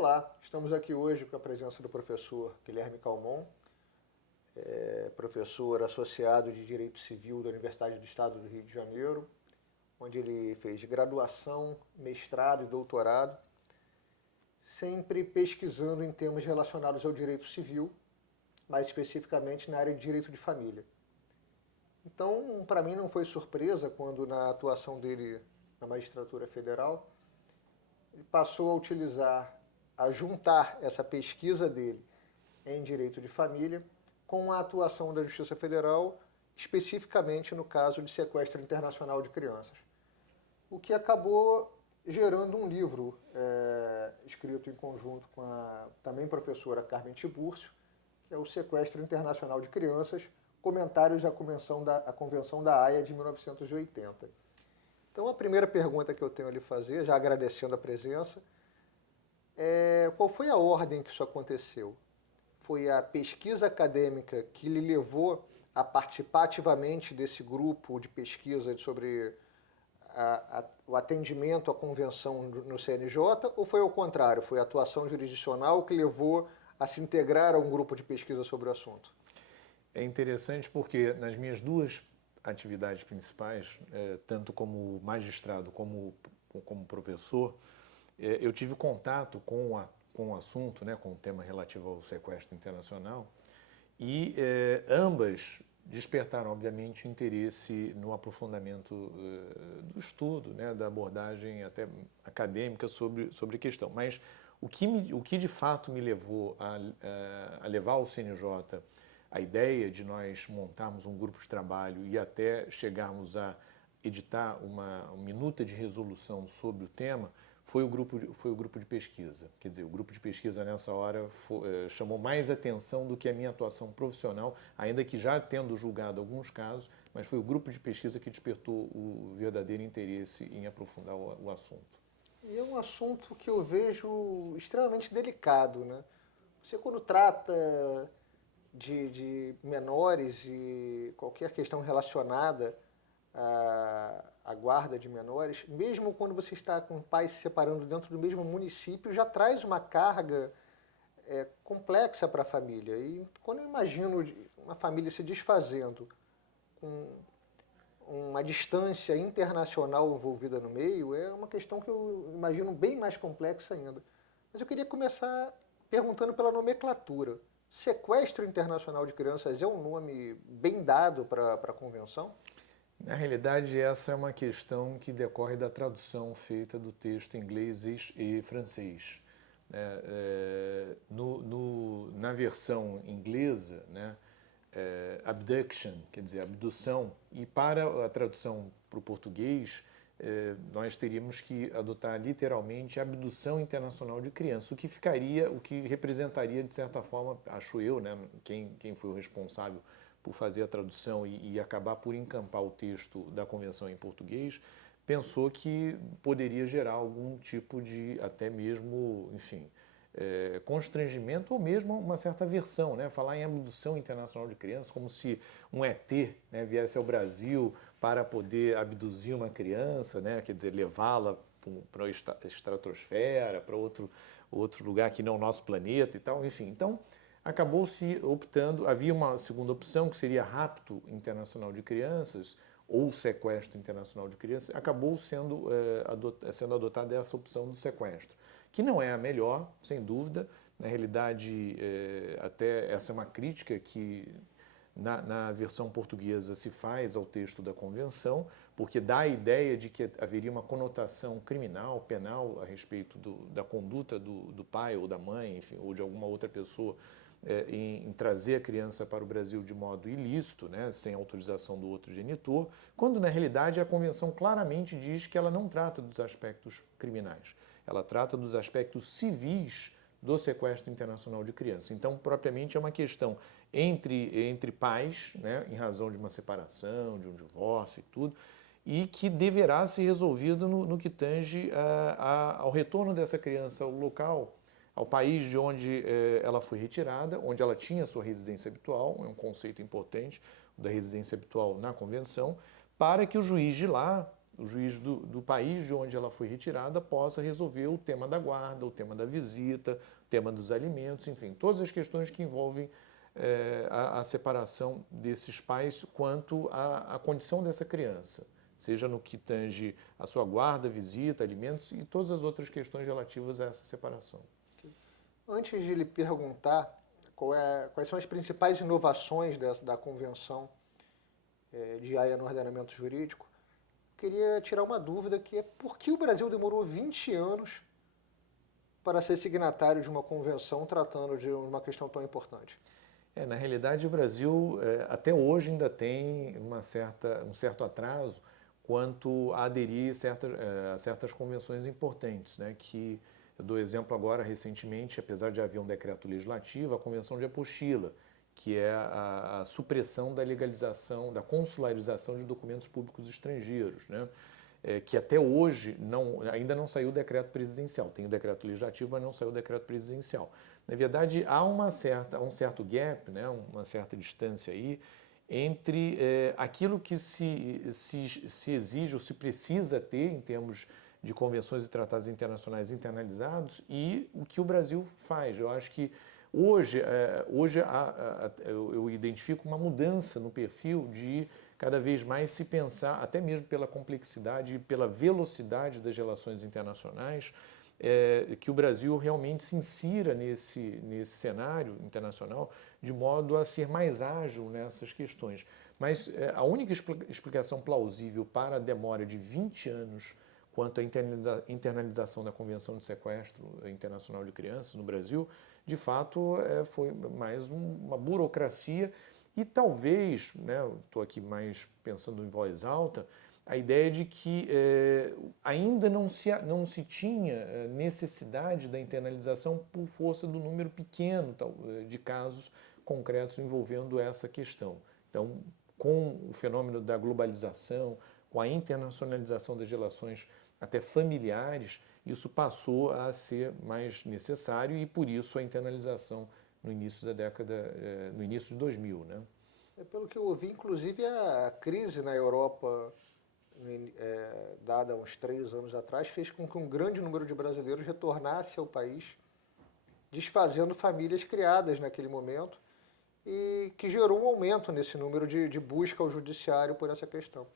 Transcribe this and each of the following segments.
Olá, estamos aqui hoje com a presença do professor Guilherme Calmon, professor associado de Direito Civil da Universidade do Estado do Rio de Janeiro, onde ele fez graduação, mestrado e doutorado, sempre pesquisando em temas relacionados ao direito civil, mais especificamente na área de direito de família. Então, para mim não foi surpresa quando na atuação dele na magistratura federal, ele passou a juntar essa pesquisa dele em direito de família com a atuação da Justiça Federal, especificamente no caso de sequestro internacional de crianças. O que acabou gerando um livro escrito em conjunto com a também professora Carmen Tiburcio, que é o Sequestro Internacional de Crianças, Comentários à Convenção da Haia de 1980. Então, a primeira pergunta que eu tenho a lhe fazer, já agradecendo a presença, qual foi a ordem que isso aconteceu? Foi a pesquisa acadêmica que lhe levou a participar ativamente desse grupo de pesquisa sobre o atendimento à convenção no CNJ, ou foi ao contrário, foi a atuação jurisdicional que levou a se integrar a um grupo de pesquisa sobre o assunto? É interessante porque nas minhas duas atividades principais, tanto como magistrado como professor, eu tive contato com o assunto, né, com o tema relativo ao sequestro internacional, e ambas despertaram, obviamente, interesse no aprofundamento do estudo, né, da abordagem até acadêmica sobre a questão. Mas o que de fato me levou a levar ao CNJ a ideia de nós montarmos um grupo de trabalho e até chegarmos a editar uma minuta de resolução sobre o tema foi o grupo de pesquisa. Quer dizer, o grupo de pesquisa nessa hora chamou mais atenção do que a minha atuação profissional, ainda que já tendo julgado alguns casos, mas foi o grupo de pesquisa que despertou o verdadeiro interesse em aprofundar o assunto. E é um assunto que eu vejo extremamente delicado, né? Você quando trata de menores e qualquer questão relacionada à guarda de menores, mesmo quando você está com pais se separando dentro do mesmo município, já traz uma carga complexa para a família. E quando eu imagino uma família se desfazendo com uma distância internacional envolvida no meio, é uma questão que eu imagino bem mais complexa ainda. Mas eu queria começar perguntando pela nomenclatura. Sequestro Internacional de Crianças é um nome bem dado para a convenção? Na realidade, essa é uma questão que decorre da tradução feita do texto em inglês e francês. Na versão inglesa, né, abduction, quer dizer, abdução, e para a tradução para o português, nós teríamos que adotar literalmente a abdução internacional de crianças, o que representaria, de certa forma, acho eu, né, quem foi o responsável por fazer a tradução e acabar por encampar o texto da convenção em português, pensou que poderia gerar algum tipo de, até mesmo, enfim, constrangimento ou mesmo uma certa aversão, né? Falar em abdução internacional de crianças como se um ET, né, viesse ao Brasil para poder abduzir uma criança, né? Quer dizer, levá-la para a estratosfera, para outro lugar que não o nosso planeta e tal, enfim. Então, acabou-se optando, havia uma segunda opção que seria rapto internacional de crianças ou sequestro internacional de crianças, acabou sendo adotada essa opção do sequestro, que não é a melhor, sem dúvida. Na realidade, até essa é uma crítica que na versão portuguesa se faz ao texto da convenção, porque dá a ideia de que haveria uma conotação criminal, penal, a respeito da conduta do pai ou da mãe, enfim, ou de alguma outra pessoa em trazer a criança para o Brasil de modo ilícito, né, sem autorização do outro genitor, quando na realidade a convenção claramente diz que ela não trata dos aspectos criminais, ela trata dos aspectos civis do sequestro internacional de criança. Então, propriamente, é uma questão entre pais, né, em razão de uma separação, de um divórcio e tudo, e que deverá ser resolvido no que tange ao retorno dessa criança ao local, ao país de onde ela foi retirada, onde ela tinha sua residência habitual, é um conceito importante da residência habitual na Convenção, para que o juiz de lá, o juiz do país de onde ela foi retirada possa resolver o tema da guarda, o tema da visita, o tema dos alimentos, enfim, todas as questões que envolvem a separação desses pais quanto à condição dessa criança, seja no que tange a sua guarda, visita, alimentos e todas as outras questões relativas a essa separação. Antes de lhe perguntar quais são as principais inovações da Convenção de Haia no ordenamento jurídico, queria tirar uma dúvida que é por que o Brasil demorou 20 anos para ser signatário de uma convenção tratando de uma questão tão importante? Na realidade, o Brasil até hoje ainda tem um certo atraso quanto a aderir a certas convenções importantes, né? Que eu dou exemplo agora recentemente, apesar de haver um decreto legislativo, a Convenção de Apostila, que é a supressão da legalização, da consularização de documentos públicos estrangeiros, né? Que até hoje ainda não saiu o decreto presidencial. Tem o decreto legislativo, mas não saiu o decreto presidencial. Na verdade, há um certo gap, né? Uma certa distância aí entre aquilo que se exige ou se precisa ter em termos de convenções e tratados internacionais internalizados e o que o Brasil faz. Eu acho que hoje eu identifico uma mudança no perfil de cada vez mais se pensar, até mesmo pela complexidade e pela velocidade das relações internacionais, que o Brasil realmente se insira nesse cenário internacional de modo a ser mais ágil nessas questões. Mas a única explicação plausível para a demora de 20 anos quanto à internalização da Convenção de Sequestro Internacional de Crianças no Brasil, de fato, foi mais uma burocracia e talvez, né, estou aqui mais pensando em voz alta, a ideia de que ainda não se tinha necessidade da internalização por força do número pequeno de casos concretos envolvendo essa questão. Então, com o fenômeno da globalização, com a internacionalização das relações até familiares, isso passou a ser mais necessário e por isso a internalização no início da década, no início de 2000, né? Pelo que eu ouvi, inclusive a crise na Europa, dada uns 3 anos atrás, fez com que um grande número de brasileiros retornasse ao país, desfazendo famílias criadas naquele momento e que gerou um aumento nesse número de busca ao judiciário por essa questão.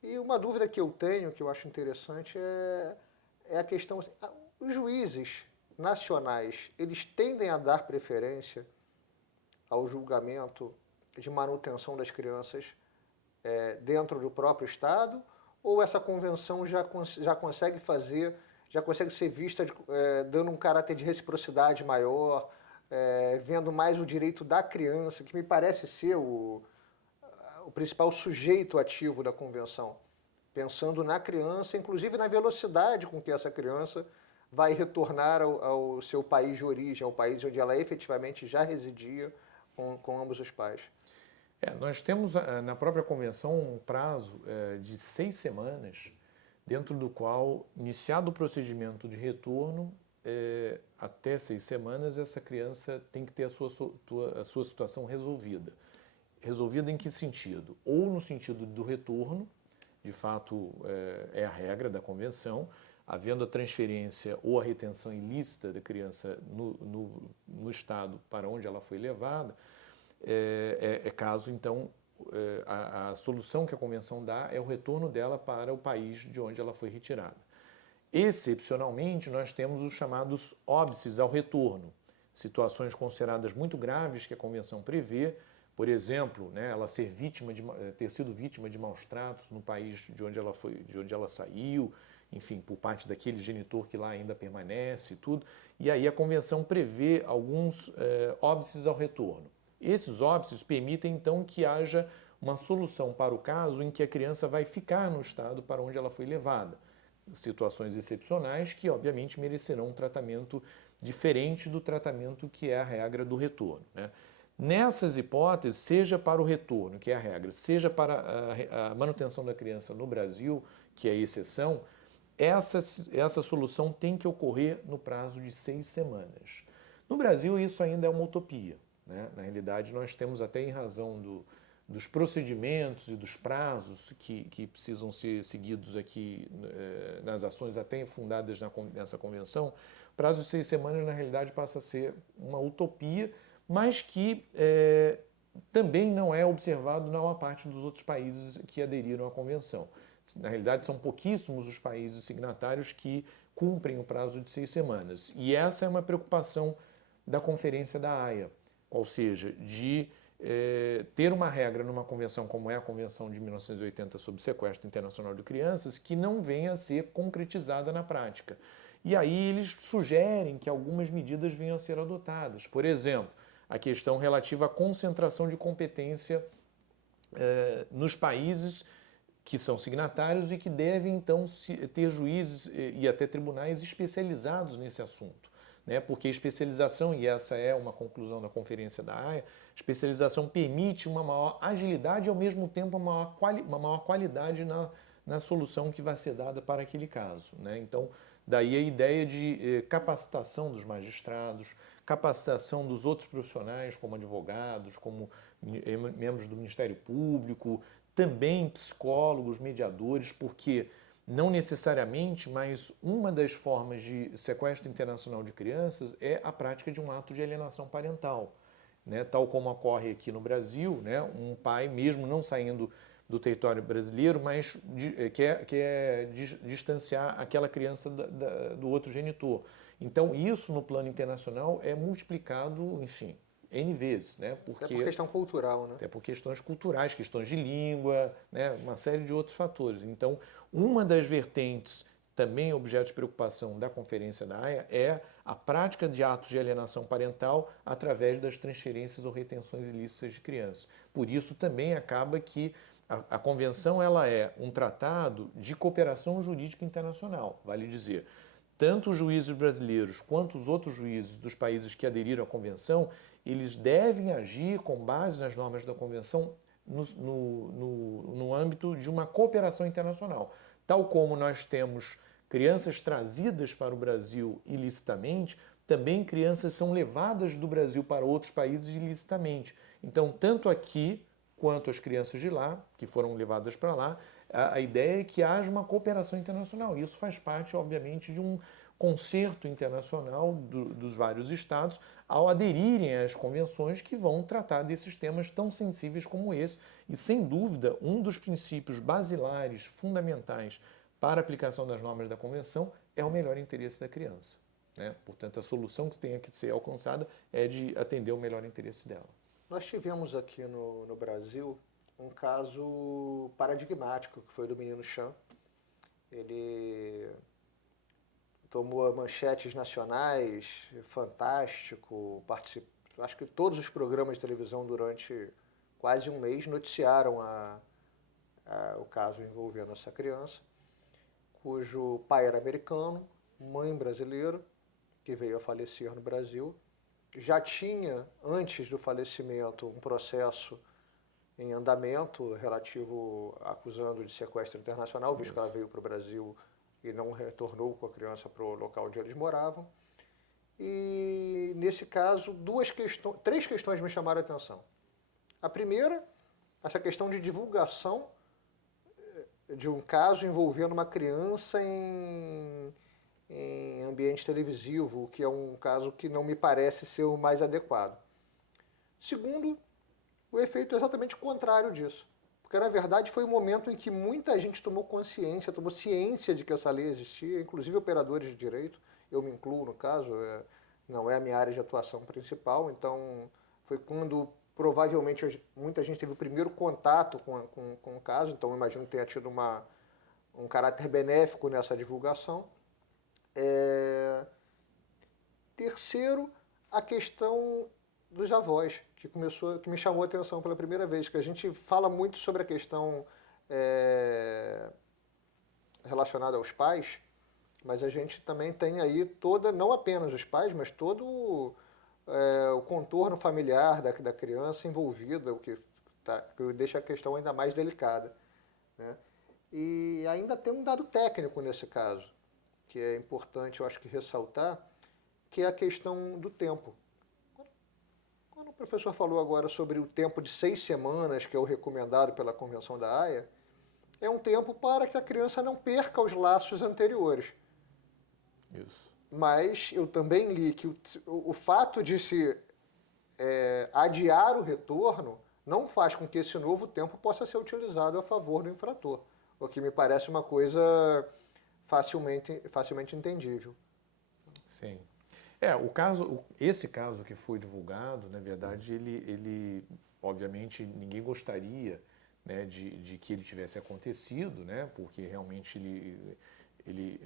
E uma dúvida que eu tenho, que eu acho interessante, é a questão, os juízes nacionais, eles tendem a dar preferência ao julgamento de manutenção das crianças dentro do próprio Estado, ou essa convenção já consegue ser vista dando um caráter de reciprocidade maior, vendo mais o direito da criança, que me parece ser o principal sujeito ativo da convenção, pensando na criança, inclusive na velocidade com que essa criança vai retornar ao seu país de origem, ao país onde ela efetivamente já residia com ambos os pais. Nós temos na própria convenção um prazo de 6 semanas, dentro do qual, iniciado o procedimento de retorno, até 6 semanas essa criança tem que ter a sua situação resolvida. Resolvida em que sentido? Ou no sentido do retorno, de fato é a regra da convenção, havendo a transferência ou a retenção ilícita da criança no estado para onde ela foi levada, caso, então, a solução que a convenção dá é o retorno dela para o país de onde ela foi retirada. Excepcionalmente, nós temos os chamados óbices ao retorno, situações consideradas muito graves que a convenção prevê, por exemplo, né, ela ter sido vítima de maus tratos no país de onde ela saiu, enfim, por parte daquele genitor que lá ainda permanece e tudo, e aí a convenção prevê alguns óbices ao retorno. Esses óbices permitem, então, que haja uma solução para o caso em que a criança vai ficar no estado para onde ela foi levada. Situações excepcionais que, obviamente, merecerão um tratamento diferente do tratamento que é a regra do retorno, né? Nessas hipóteses, seja para o retorno, que é a regra, seja para a manutenção da criança no Brasil, que é a exceção, essa solução tem que ocorrer no prazo de 6 semanas. No Brasil, isso ainda é uma utopia, né? Na realidade, nós temos, até em razão dos procedimentos e dos prazos que precisam ser seguidos aqui nas ações até fundadas nessa convenção, o prazo de 6 semanas, na realidade, passa a ser uma utopia, mas que também não é observado na maior parte dos outros países que aderiram à convenção. Na realidade, são pouquíssimos os países signatários que cumprem o prazo de 6 semanas. E essa é uma preocupação da Conferência da Haia, ou seja, de ter uma regra numa convenção como é a Convenção de 1980 sobre sequestro internacional de crianças que não venha a ser concretizada na prática. E aí eles sugerem que algumas medidas venham a ser adotadas. Por exemplo, a questão relativa à concentração de competência nos países que são signatários e que devem, então, ter juízes e até tribunais especializados nesse assunto. Né? Porque a especialização, e essa é uma conclusão da Conferência da Haia, especialização permite uma maior agilidade e, ao mesmo tempo, uma maior qualidade na solução que vai ser dada para aquele caso. Né? Então, daí a ideia de capacitação dos magistrados, capacitação dos outros profissionais, como advogados, como membros do Ministério Público, também psicólogos, mediadores, porque não necessariamente, mas uma das formas de sequestro internacional de crianças é a prática de um ato de alienação parental. Né? Tal como ocorre aqui no Brasil, né? Um pai, mesmo não saindo do território brasileiro, mas quer distanciar aquela criança do outro genitor. Então, isso no plano internacional é multiplicado, enfim, N vezes, né? Até por questão cultural, né? Até por questões culturais, questões de língua, né? Uma série de outros fatores. Então, uma das vertentes também objeto de preocupação da Conferência da Haia é a prática de atos de alienação parental através das transferências ou retenções ilícitas de crianças. Por isso também acaba que a Convenção ela é um tratado de cooperação jurídica internacional, vale dizer. Tanto os juízes brasileiros quanto os outros juízes dos países que aderiram à Convenção, eles devem agir com base nas normas da Convenção no âmbito de uma cooperação internacional. Tal como nós temos crianças trazidas para o Brasil ilicitamente, também crianças são levadas do Brasil para outros países ilicitamente. Então, tanto aqui quanto as crianças de lá, que foram levadas para lá, a ideia é que haja uma cooperação internacional. Isso faz parte, obviamente, de um concerto internacional dos vários estados ao aderirem às convenções que vão tratar desses temas tão sensíveis como esse. E, sem dúvida, um dos princípios basilares, fundamentais para a aplicação das normas da Convenção é o melhor interesse da criança. Né? Portanto, a solução que tenha que ser alcançada é de atender o melhor interesse dela. Nós tivemos aqui no Brasil um caso paradigmático, que foi do menino Chan. Ele tomou manchetes nacionais, Fantástico, acho que todos os programas de televisão durante quase um mês noticiaram o caso envolvendo essa criança, cujo pai era americano, mãe brasileira, que veio a falecer no Brasil. Já tinha, antes do falecimento, um processo em andamento relativo acusando de sequestro internacional, visto que ela veio para o Brasil e não retornou com a criança para o local onde eles moravam. E, nesse caso, três questões me chamaram a atenção. A primeira, essa questão de divulgação de um caso envolvendo uma criança em ambiente televisivo, que é um caso que não me parece ser o mais adequado. Segundo, o efeito é exatamente contrário disso. Porque, na verdade, foi o momento em que muita gente tomou ciência de que essa lei existia, inclusive operadores de direito, eu me incluo no caso, não é a minha área de atuação principal, então foi quando provavelmente muita gente teve o primeiro contato com o caso, então eu imagino que tenha tido um caráter benéfico nessa divulgação. Terceiro, a questão dos avós, que me chamou a atenção pela primeira vez, que a gente fala muito sobre a questão relacionada aos pais, mas a gente também tem aí não apenas os pais, mas todo o contorno familiar da criança envolvida, o que deixa a questão ainda mais delicada. Né? E ainda tem um dado técnico nesse caso, que é importante, eu acho que ressaltar, que é a questão do tempo. Quando O professor falou agora sobre o tempo de 6 semanas, que é o recomendado pela Convenção da Haia. É um tempo para que a criança não perca os laços anteriores. Isso. Mas eu também li que o fato de se adiar o retorno não faz com que esse novo tempo possa ser utilizado a favor do infrator, o que me parece uma coisa facilmente entendível. Sim. Esse caso que foi divulgado, na verdade, ele obviamente, ninguém gostaria, né, de que ele tivesse acontecido, né, porque realmente ele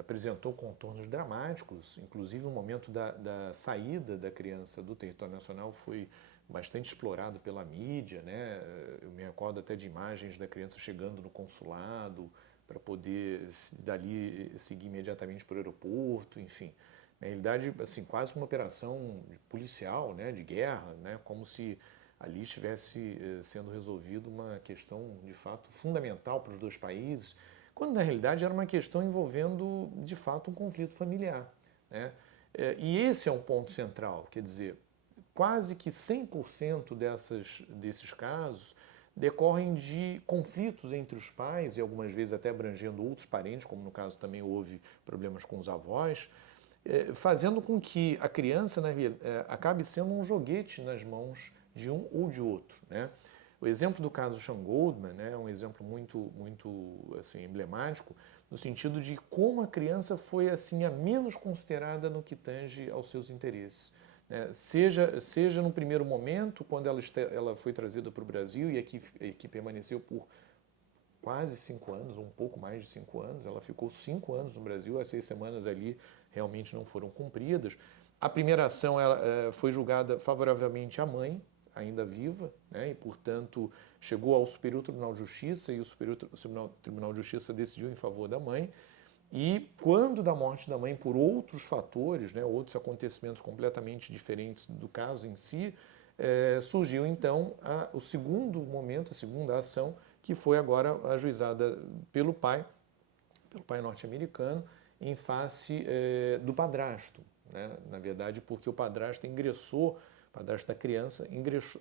apresentou contornos dramáticos, inclusive o momento da saída da criança do território nacional foi bastante explorado pela mídia, né? Eu me recordo até de imagens da criança chegando no consulado para poder dali seguir imediatamente para o aeroporto, enfim. Na realidade, assim, quase uma operação policial, né, de guerra, né, como se ali estivesse sendo resolvida uma questão de fato fundamental para os dois países, quando na realidade era uma questão envolvendo de fato um conflito familiar, né? E esse é um ponto central, quer dizer, quase que 100% desses casos decorrem de conflitos entre os pais e algumas vezes até abrangendo outros parentes, como no caso também houve problemas com os avós, fazendo com que a criança, né, acabe sendo um joguete nas mãos de um ou de outro, né? O exemplo do caso Sean Goldman, né, é um exemplo muito assim, emblemático, no sentido de como a criança foi assim a menos considerada no que tange aos seus interesses. Né? Seja no primeiro momento, quando ela foi trazida para o Brasil e aqui permaneceu por quase 5 anos, um pouco mais de 5 anos, ela ficou 5 anos no Brasil, as 6 semanas ali realmente não foram cumpridas. A primeira ação foi julgada favoravelmente à mãe, ainda viva, né, e, portanto, chegou ao Superior Tribunal de Justiça e o Superior Tribunal de Justiça decidiu em favor da mãe. E quando da morte da mãe, por outros fatores, né, outros acontecimentos completamente diferentes do caso em si, surgiu então o segundo momento, a segunda ação, que foi agora ajuizada pelo pai norte-americano, em face do padrasto, né, na verdade, porque o padrasto da criança,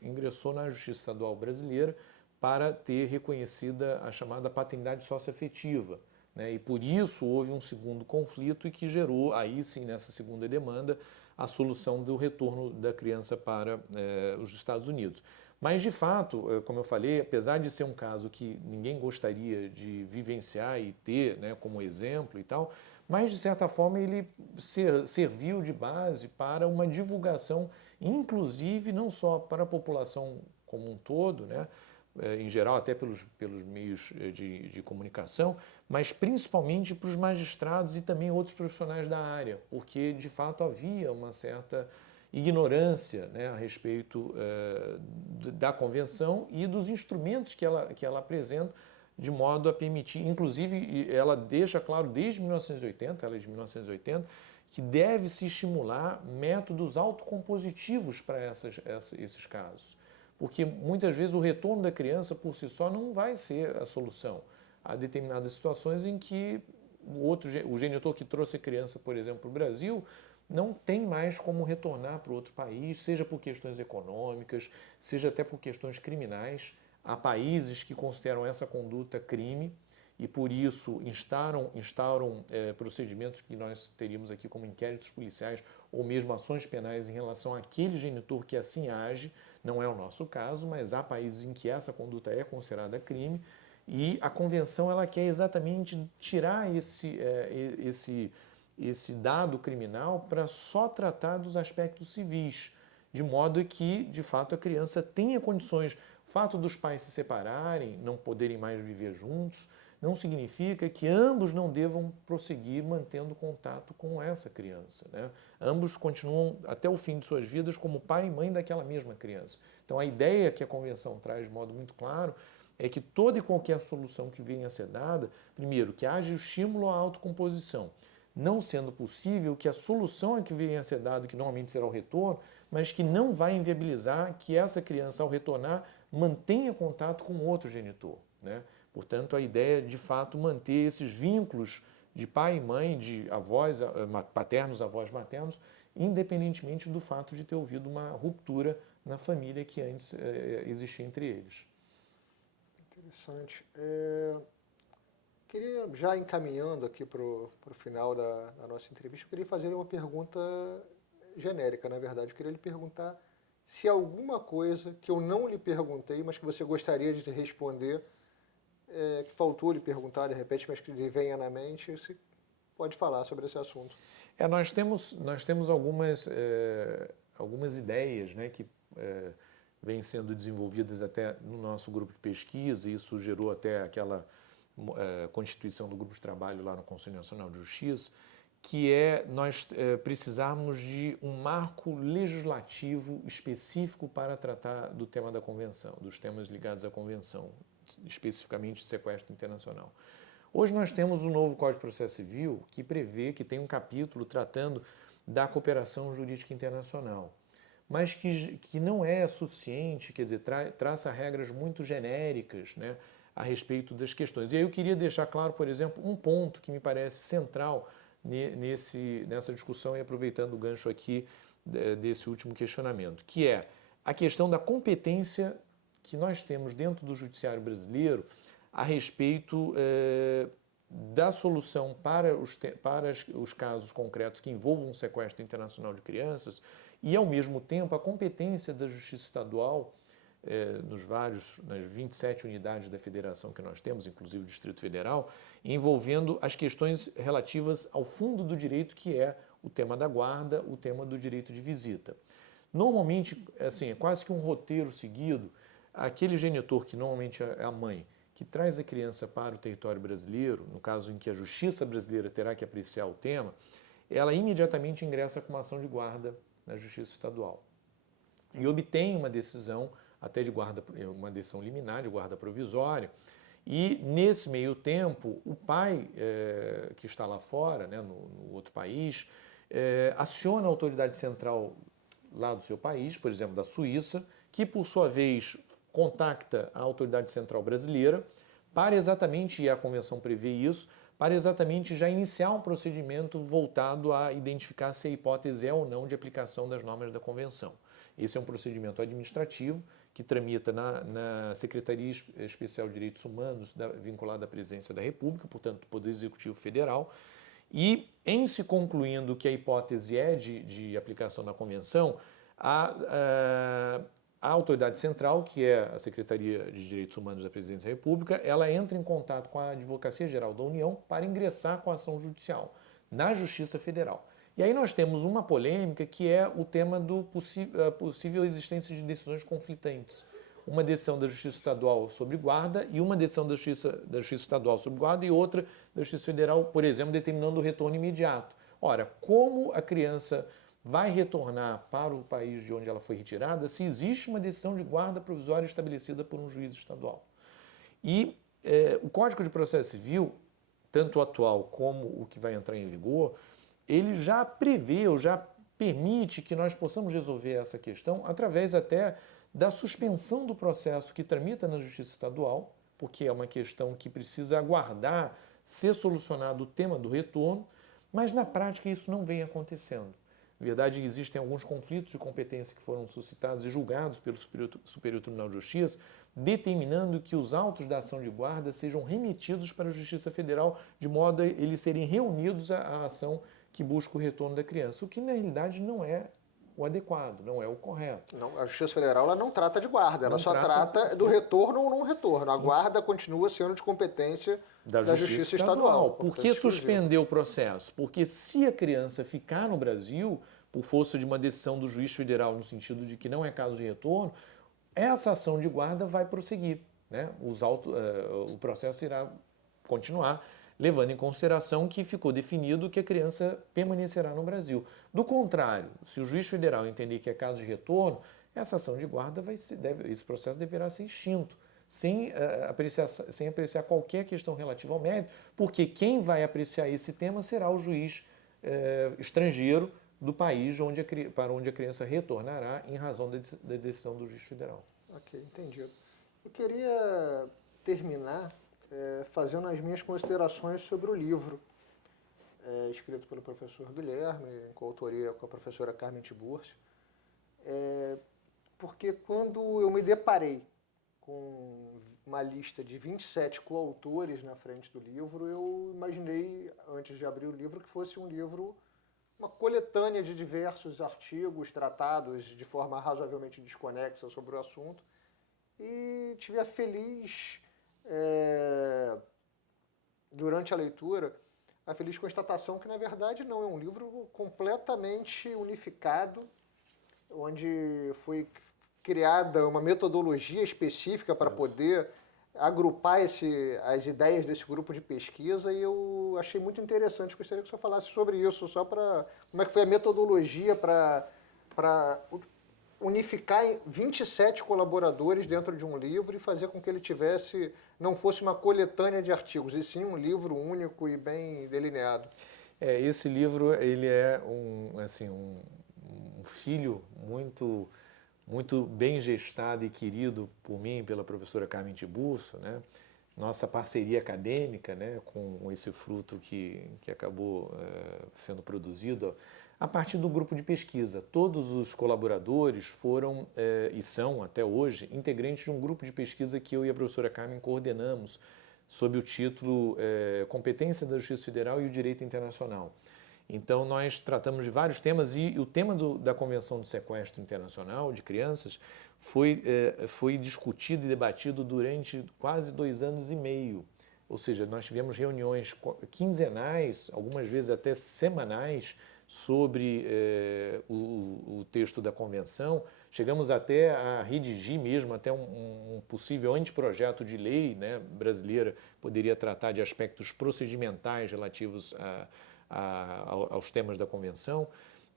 ingressou na Justiça Estadual Brasileira para ter reconhecida a chamada paternidade socioafetiva, né? E por isso houve um segundo conflito e que gerou, aí sim, nessa segunda demanda, a solução do retorno da criança para os Estados Unidos. Mas, de fato, como eu falei, apesar de ser um caso que ninguém gostaria de vivenciar e ter, né, como exemplo e tal, mas, de certa forma, ele serviu de base para uma divulgação, inclusive não só para a população como um todo, né, em geral até pelos meios de comunicação, mas principalmente para os magistrados e também outros profissionais da área, porque de fato havia uma certa ignorância, né, a respeito da convenção e dos instrumentos que ela apresenta, de modo a permitir, inclusive ela deixa claro desde 1980, ela é de 1980, que deve-se estimular métodos autocompositivos para esses casos. Porque muitas vezes o retorno da criança por si só não vai ser a solução. Há determinadas situações em que o genitor que trouxe a criança, por exemplo, para o Brasil, não tem mais como retornar para outro país, seja por questões econômicas, seja até por questões criminais. Há países que consideram essa conduta crime e, por isso, instauram procedimentos que nós teríamos aqui como inquéritos policiais ou mesmo ações penais em relação àquele genitor que assim age. Não é o nosso caso, mas há países em que essa conduta é considerada crime e a convenção ela quer exatamente tirar esse dado criminal para só tratar dos aspectos civis, de modo que, de fato, a criança tenha condições. O fato dos pais se separarem, não poderem mais viver juntos, não significa que ambos não devam prosseguir mantendo contato com essa criança, né? Ambos continuam até o fim de suas vidas como pai e mãe daquela mesma criança. Então a ideia que a Convenção traz de modo muito claro é que toda e qualquer solução que venha a ser dada, primeiro, que haja o estímulo à autocomposição, não sendo possível que a solução a que venha a ser dada, que normalmente será o retorno, mas que não vai inviabilizar que essa criança, ao retornar, mantenha contato com outro genitor, né? Portanto, a ideia é, de fato, manter esses vínculos de pai e mãe, de avós paternos, avós maternos, independentemente do fato de ter havido uma ruptura na família que antes existia entre eles. Interessante. Queria, já encaminhando aqui para o final da nossa entrevista, eu queria fazer uma pergunta genérica, na verdade. Eu queria lhe perguntar se alguma coisa que eu não lhe perguntei, mas que você gostaria de responder, que faltou lhe perguntar de repente, mas que lhe venha na mente, você pode falar sobre esse assunto. Nós temos algumas ideias, né, que vêm sendo desenvolvidas até no nosso grupo de pesquisa, e isso gerou até aquela constituição do grupo de trabalho lá no Conselho Nacional de Justiça, que nós precisarmos de um marco legislativo específico para tratar do tema da Convenção, dos temas ligados à Convenção, especificamente de sequestro internacional. Hoje nós temos o novo Código de Processo Civil que prevê, que tem um capítulo tratando da cooperação jurídica internacional, mas que não é suficiente, quer dizer, traça regras muito genéricas, né, a respeito das questões. E aí eu queria deixar claro, por exemplo, um ponto que me parece central nessa discussão, e aproveitando o gancho aqui desse último questionamento, que é a questão da competência que nós temos dentro do judiciário brasileiro a respeito da solução para os casos concretos que envolvam um sequestro internacional de crianças e, ao mesmo tempo, a competência da Justiça Estadual nas 27 unidades da federação que nós temos, inclusive o Distrito Federal, envolvendo as questões relativas ao fundo do direito, que é o tema da guarda, o tema do direito de visita. Normalmente, assim, é quase que um roteiro seguido, aquele genitor, que normalmente é a mãe, que traz a criança para o território brasileiro, no caso em que a Justiça brasileira terá que apreciar o tema, ela imediatamente ingressa com uma ação de guarda na Justiça Estadual e obtém uma decisão até de guarda, uma decisão liminar de guarda provisória, e nesse meio tempo o pai que está lá fora, né, no outro país, aciona a autoridade central lá do seu país, por exemplo, da Suíça, que por sua vez contacta a autoridade central brasileira para exatamente, e a convenção prevê isso, para exatamente já iniciar um procedimento voltado a identificar se a hipótese é ou não de aplicação das normas da convenção. Esse é um procedimento administrativo que tramita na Secretaria Especial de Direitos Humanos, vinculada à Presidência da República, portanto, do Poder Executivo Federal, e, em se concluindo que a hipótese é de aplicação da Convenção, a autoridade central, que é a Secretaria de Direitos Humanos da Presidência da República, ela entra em contato com a Advocacia Geral da União para ingressar com a ação judicial na Justiça Federal. E aí nós temos uma polêmica que é o tema do possível existência de decisões conflitantes. Uma decisão da Justiça Estadual sobre guarda e uma decisão da Justiça Estadual sobre guarda e outra da Justiça Federal, por exemplo, determinando o retorno imediato. Ora, como a criança vai retornar para o país de onde ela foi retirada se existe uma decisão de guarda provisória estabelecida por um juiz estadual? E o Código de Processo Civil, tanto o atual como o que vai entrar em vigor, ele já prevê ou já permite que nós possamos resolver essa questão através até da suspensão do processo que tramita na Justiça Estadual, porque é uma questão que precisa aguardar ser solucionado o tema do retorno, mas na prática isso não vem acontecendo. Na verdade, existem alguns conflitos de competência que foram suscitados e julgados pelo Superior Tribunal de Justiça, determinando que os autos da ação de guarda sejam remetidos para a Justiça Federal, de modo a eles serem reunidos à ação que busca o retorno da criança, o que na realidade não é o adequado, não é o correto. Não, a Justiça Federal ela não trata de guarda, ela só trata do retorno ou não retorno. A guarda continua sendo de competência da Justiça Estadual. Por que suspender o processo? Porque se a criança ficar no Brasil, por força de uma decisão do juiz federal, no sentido de que não é caso de retorno, essa ação de guarda vai prosseguir, né? O processo irá continuar, levando em consideração que ficou definido que a criança permanecerá no Brasil. Do contrário, se o juiz federal entender que é caso de retorno, essa ação de guarda esse processo deverá ser extinto, sem apreciar qualquer questão relativa ao mérito, porque quem vai apreciar esse tema será o juiz estrangeiro do país para onde a criança retornará em razão da decisão do juiz federal. Ok, entendido. Eu queria terminar fazendo as minhas considerações sobre o livro, escrito pelo professor Guilherme, em coautoria com a professora Carmen Tiburcio. porque quando eu me deparei com uma lista de 27 coautores na frente do livro, eu imaginei, antes de abrir o livro, que fosse um livro, uma coletânea de diversos artigos tratados de forma razoavelmente desconexa sobre o assunto, e tive a feliz, durante a leitura, a feliz constatação que, na verdade, não, é um livro completamente unificado, onde foi criada uma metodologia específica para poder agrupar as ideias desse grupo de pesquisa, e eu achei muito interessante. Gostaria que o senhor falasse sobre isso, só para como é que foi a metodologia para unificar 27 colaboradores dentro de um livro e fazer com que ele não fosse uma coletânea de artigos, e sim um livro único e bem delineado. Esse livro ele é um filho muito bem gestado e querido por mim e pela professora Carmen Tiburcio, né? Nossa parceria acadêmica, né, com esse fruto que acabou sendo produzido a partir do grupo de pesquisa. Todos os colaboradores foram e são, até hoje, integrantes de um grupo de pesquisa que eu e a professora Carmen coordenamos sob o título Competência da Justiça Federal e o Direito Internacional. Então, nós tratamos de vários temas, e o tema da Convenção do Sequestro Internacional de Crianças foi discutido e debatido durante quase 2 anos e meio. Ou seja, nós tivemos reuniões quinzenais, algumas vezes até semanais, sobre o texto da Convenção. Chegamos até a redigir mesmo até um possível anteprojeto de lei, né, brasileira, poderia tratar de aspectos procedimentais relativos aos temas da Convenção,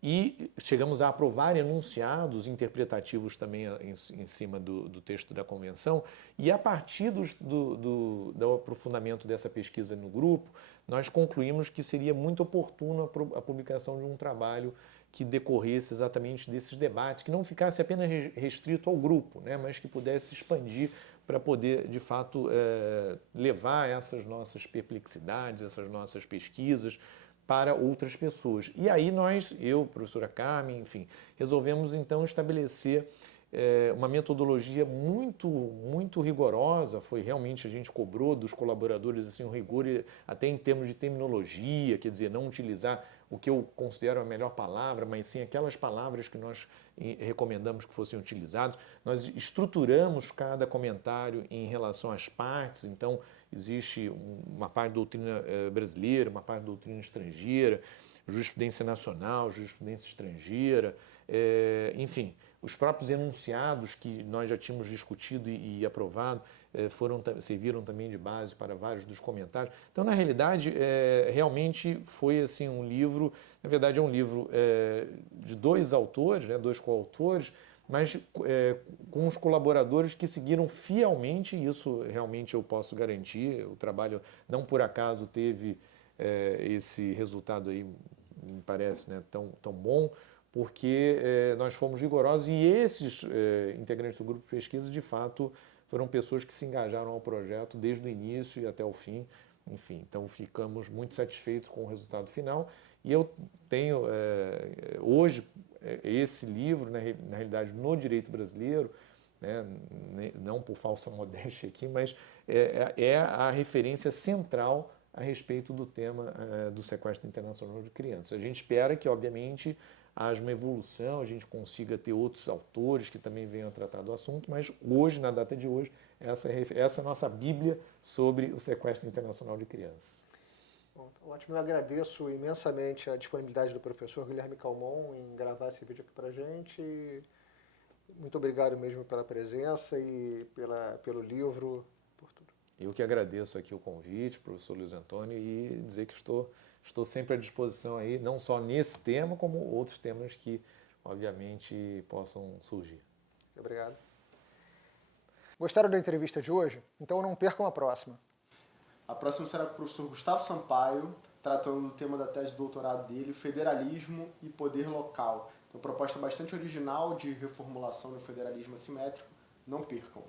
e chegamos a aprovar enunciados interpretativos também em cima do texto da Convenção, e a partir do aprofundamento dessa pesquisa no grupo, nós concluímos que seria muito oportuno a publicação de um trabalho que decorresse exatamente desses debates, que não ficasse apenas restrito ao grupo, né, mas que pudesse expandir para poder, de fato, levar essas nossas perplexidades, essas nossas pesquisas para outras pessoas. E aí eu, professora Carmen, enfim, resolvemos então estabelecer uma metodologia muito rigorosa. Foi realmente, a gente cobrou dos colaboradores assim, um rigor até em termos de terminologia, quer dizer, não utilizar o que eu considero a melhor palavra, mas sim aquelas palavras que nós recomendamos que fossem utilizadas. Nós estruturamos cada comentário em relação às partes, então existe uma parte da doutrina brasileira, uma parte da doutrina estrangeira, jurisprudência nacional, jurisprudência estrangeira, enfim, os próprios enunciados que nós já tínhamos discutido e aprovado serviram também de base para vários dos comentários. Então, na realidade, realmente foi assim um livro, na verdade é um livro de 2 autores, né, 2 coautores, mas com os colaboradores que seguiram fielmente, isso realmente eu posso garantir. O trabalho não por acaso teve esse resultado aí, me parece, né, tão bom, porque nós fomos rigorosos, e esses integrantes do grupo de pesquisa, de fato, foram pessoas que se engajaram ao projeto desde o início e até o fim. Enfim, então ficamos muito satisfeitos com o resultado final, e eu tenho hoje esse livro, na realidade, no direito brasileiro, né, não por falsa modéstia aqui, mas é a referência central a respeito do tema do sequestro internacional de crianças. A gente espera que, obviamente, haja uma evolução, a gente consiga ter outros autores que também venham a tratar do assunto, mas hoje, na data de hoje, essa é a nossa Bíblia sobre o sequestro internacional de crianças. Bom, ótimo, eu agradeço imensamente a disponibilidade do professor Guilherme Calmon em gravar esse vídeo aqui para a gente. Muito obrigado mesmo pela presença e pelo livro, por tudo. Eu que agradeço aqui o convite, professor Luiz Antônio, e dizer que estou sempre à disposição aí, não só nesse tema, como outros temas que, obviamente, possam surgir. Obrigado. Gostaram da entrevista de hoje? Então não percam a próxima. A próxima será com o professor Gustavo Sampaio, tratando do tema da tese de doutorado dele, federalismo e poder local. Uma proposta bastante original de reformulação do federalismo assimétrico. Não percam.